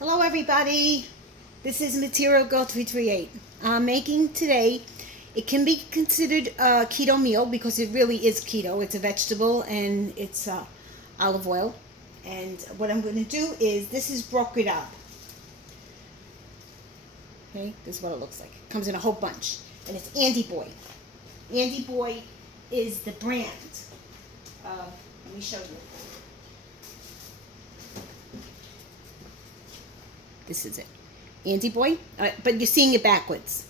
Hello everybody, this is Material Girl 338. I'm making today, it can be considered a keto meal because it really is keto. It's a vegetable and it's olive oil. And what I'm going to do is, this is broken up. Okay, this is what it looks like. It comes in a whole bunch. And it's Andy Boy. Andy Boy is the brand. Let me show you. This is it. Andy Boy. But you're seeing it backwards.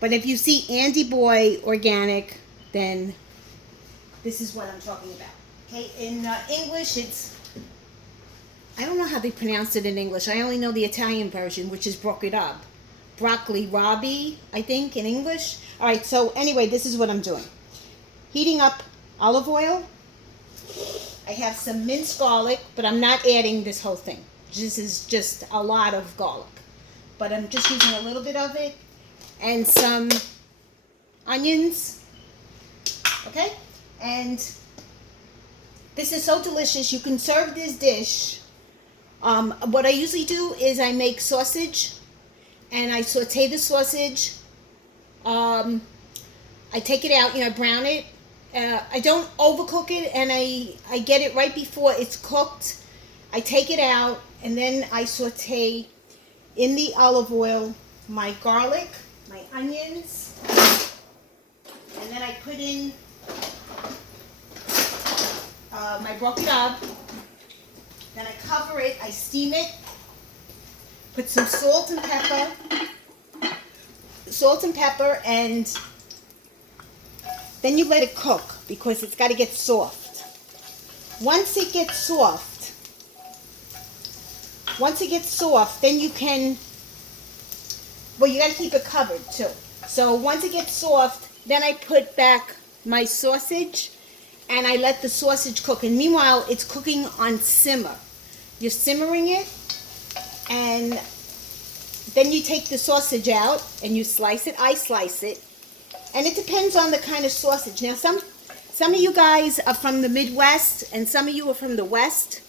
But if you see Andy Boy organic, then this is what I'm talking about. Okay, in English, it's, I don't know how they pronounce it in English. I only know the Italian version, which is broken up. Broccoli Rabe, I think, in English. All right, so anyway, this is what I'm doing. Heating up olive oil. I have some minced garlic, but I'm not adding this whole thing. This is just a lot of garlic. But I'm just using a little bit of it. And some onions. Okay? And this is so delicious. You can serve this dish. What I usually do is I make sausage. And I saute the sausage. I take it out, I brown it. I don't overcook it, and I get it right before it's cooked. I take it out, and then I saute in the olive oil my garlic, my onions, and then I put in my broken up. Then I cover it, I steam it, put some salt and pepper, and then you let it cook because it's got to get soft. Once it gets soft, then you can, well, you got to keep it covered too. So once it gets soft, then I put back my sausage and I let the sausage cook. And meanwhile, it's cooking on simmer. You're simmering it, and then you take the sausage out and you slice it. I slice it. And it depends on the kind of sausage. Now, some of you guys are from the Midwest, and some of you are from the West.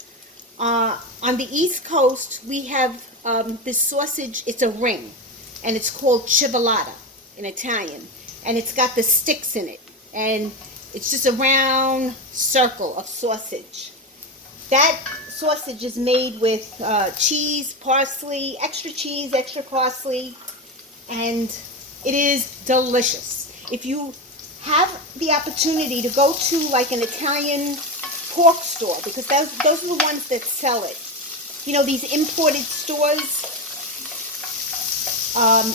On the East Coast, we have this sausage. It's a ring, and it's called ciabatta in Italian. And it's got the sticks in it. And it's just a round circle of sausage. That sausage is made with cheese, parsley, extra cheese, extra parsley, and it is delicious. If you have the opportunity to go to like an Italian pork store, because those are the ones that sell it. These imported stores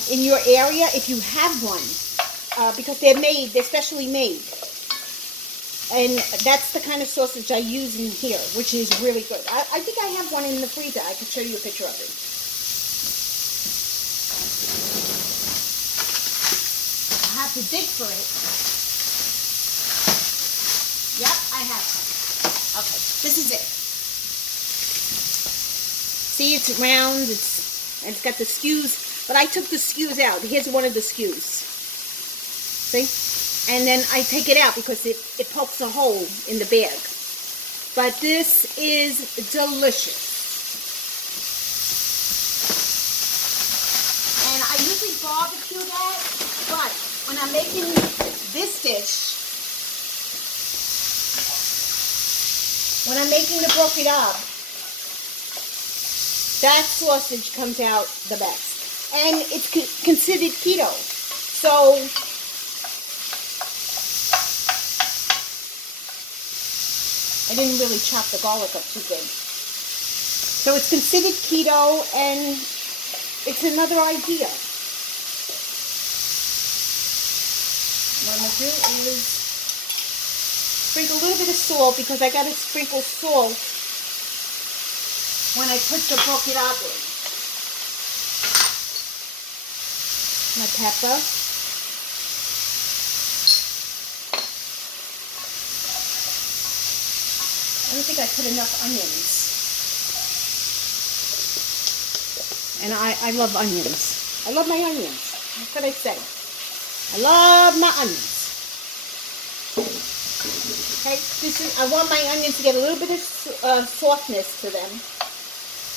in your area, if you have one, because they're specially made. And that's the kind of sausage I use in here, which is really good. I think I have one in the freezer. I could show you a picture of it. I have to dig for it. Yep, I have some. Okay, this is it. See, it's round, and it's got the skews, but I took the skews out. Here's one of the skews. See? And then I take it out because it pokes a hole in the bag. But this is delicious. And I usually barbecue that, but when I'm making this dish, when I'm making the broken up, that sausage comes out the best. And it's considered keto. So I didn't really chop the garlic up too big. So it's considered keto, and it's another idea. What I'm going to do is sprinkle a little bit of salt, because I got to sprinkle salt when I put the broken up in. My pepper. I don't think I put enough onions. And I love onions. I love my onions. That's what I say. I love my onions. Okay, I want my onions to get a little bit of softness to them.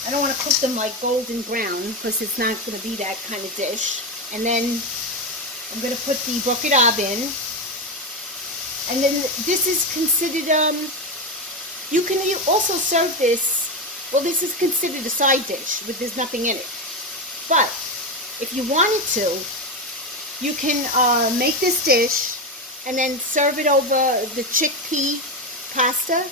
I don't want to cook them like golden brown because it's not going to be that kind of dish. And then I'm going to put the broccoli rabe in. And then this is considered, you can also serve this, well, this is considered a side dish, but there's nothing in it. But if you wanted to, you can make this dish and then serve it over the chickpea pasta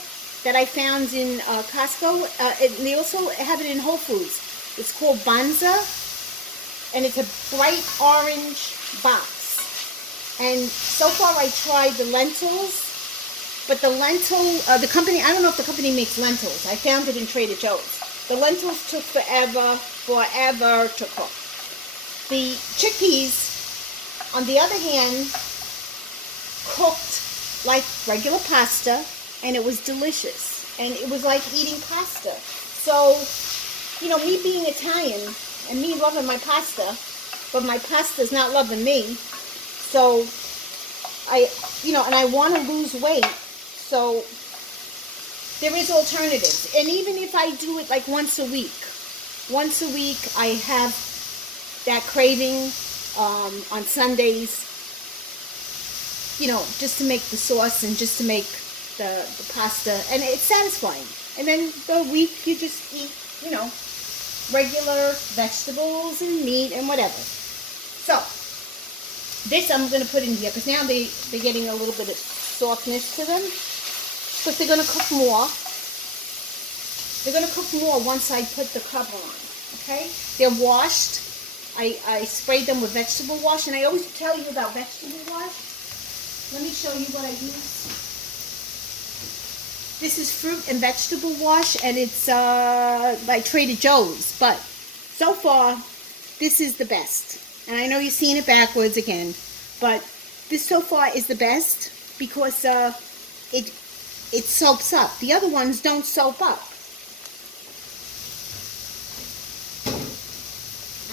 that I found in Costco. And they also have it in Whole Foods. It's called Banza, and it's a bright orange box. And so far I tried the lentils, but the company, I don't know if the company makes lentils. I found it in Trader Joe's. The lentils took forever to cook. The chickpeas, on the other hand, cooked like regular pasta, and it was delicious. And it was like eating pasta. So, you know, me being Italian and me loving my pasta, but my pasta's not loving me. So, and I want to lose weight. So, there is alternatives. And even if I do it like once a week I have that craving on Sundays, you know, just to make the sauce and just to make the pasta, and it's satisfying. And then the week you just eat, you know, regular vegetables and meat and whatever. So this I'm going to put in here because now they're getting a little bit of softness to them, because they're going to cook more. They're going to cook more once I put the cover on. Okay, they're washed. I sprayed them with vegetable wash, and I always tell you about vegetable wash. Let me show you what I use. This is fruit and vegetable wash, and it's by Trader Joe's. But so far, this is the best. And I know you're seeing it backwards again, but this so far is the best because it soaps up. The other ones don't soap up.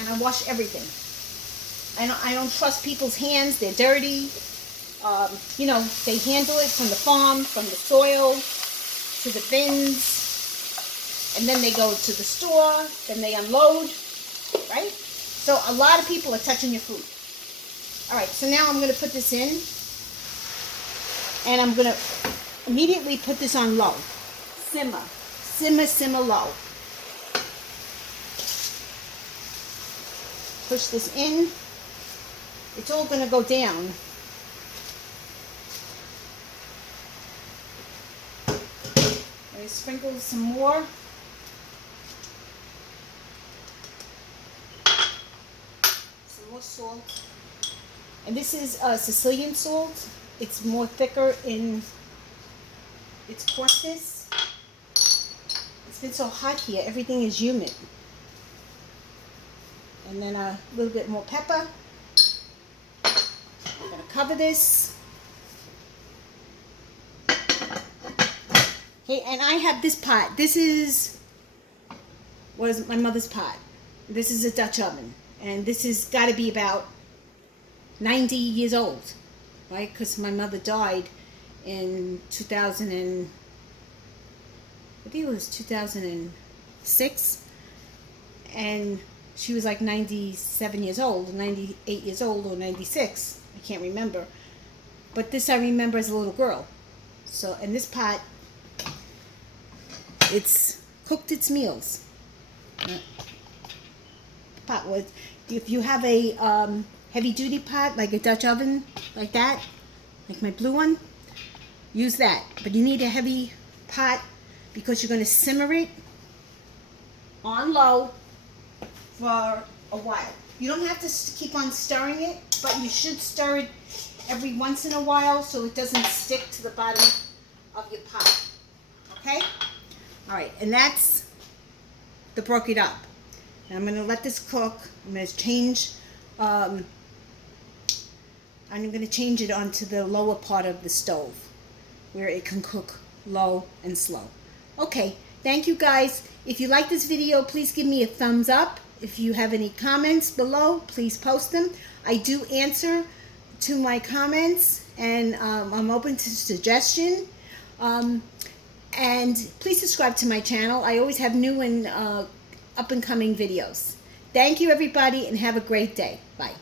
And I wash everything. I don't trust people's hands. They're dirty. You know, they handle it from the farm, from the soil, to the bins, and then they go to the store, then they unload, right? So a lot of people are touching your food. All right, so now I'm going to put this in, and I'm going to immediately put this on low. Simmer, low. Push this in. It's all going to go down. I sprinkle some more. Some more salt. And this is Sicilian salt. It's more thicker in its coarseness. It's been so hot here, everything is humid. And then a little bit more pepper. I'm going to cover this. Okay, and I have this pot. This was my mother's pot. This is a Dutch oven. And this has got to be about 90 years old, right? Because my mother died in 2000 and, I think it was 2006. And she was like 97 years old, 98 years old, or 96. I can't remember. But this I remember as a little girl. So, and this pot, it's cooked its meals. Pot wood. If you have a heavy duty pot, like a Dutch oven, like that, like my blue one, use that. But you need a heavy pot because you're going to simmer it on low for a while. You don't have to keep on stirring it, but you should stir it every once in a while so it doesn't stick to the bottom of your pot. Okay? All right, and that's the broke it up. And I'm going to let this cook. I'm going to change. I'm going to change it onto the lower part of the stove, where it can cook low and slow. Okay, thank you guys. If you like this video, please give me a thumbs up. If you have any comments below, please post them. I do answer to my comments, and I'm open to suggestion. And please subscribe to my channel. I always have new and up and coming videos. Thank you, everybody, and have a great day. Bye.